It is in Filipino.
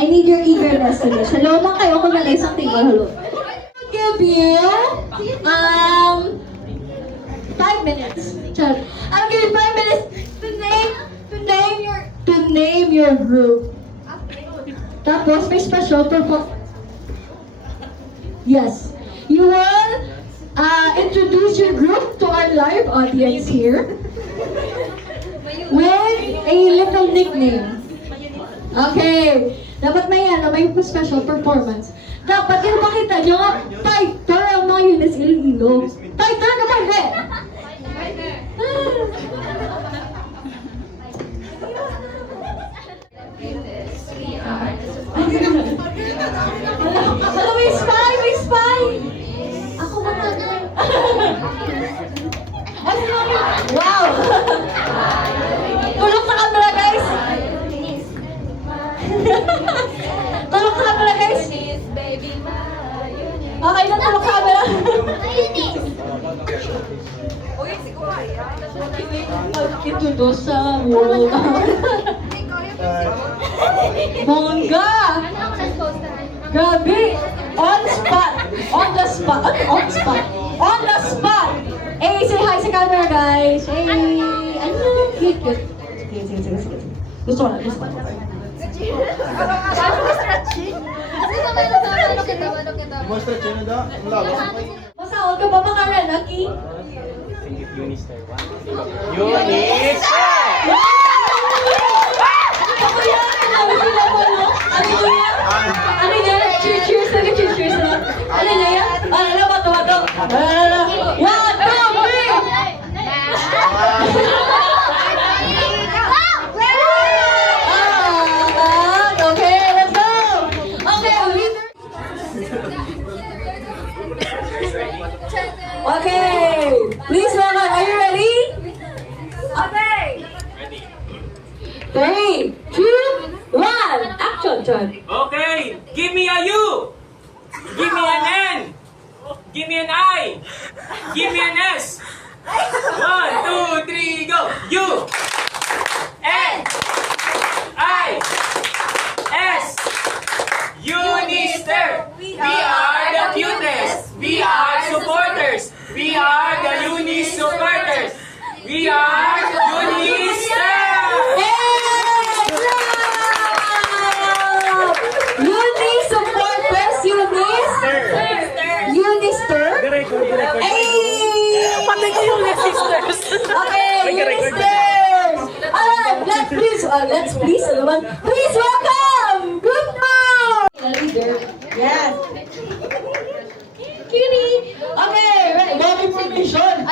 I need your eagerness to this. Hello lang kayo kung nalay isang table. Hello. I'll give you 5 minutes. I'll give you 5 minutes to name your group. Tapos may special performance. Yes. You will introduce your group to our live audience here with a little nickname. Okay. Dapat may special performance. Dapat yung makita nyo, fighter ang mga Eunice Iloilo. Fighter naman eh! Hello, may spy! May spy! Ako ba na? Wow! Tulog sa camera, guys! Tulog sa camera, guys! Okay na, tulog sa camera! Ito do sa world. Bongga! Grabe! On spot! On the spot! On spot! On the spot! Hey, say hi sa camera, guys! Hey! Ano? Cute. Sige. Gusto ko na. Mo stretch na da. Wala ba? Masaot ka ba pangalan, Aki? Eunice! Ako yan! Ano sila mo, no? Ano yan? Cheers na. Ano na yan? Ano, bato. One, two, three! Okay, let's go! Okay, winner! Okay, please welcome. Are you ready? Okay. 3, 2, 1, action, John. Okay, give me a U. Give me an N. Give me an I. Give me an S. 1, 2, 3, go. U. N. I. S. Unister. We are the cutest. We are supporters. We are the Eunice supporters. We are Unister. Eunice supporters, Eunister. Hey! Patay ko yung sisters. Okay, Eunisters. Alright, please welcome. Good morning. Leader. Yes. Cutie. Okay, right. Body formation.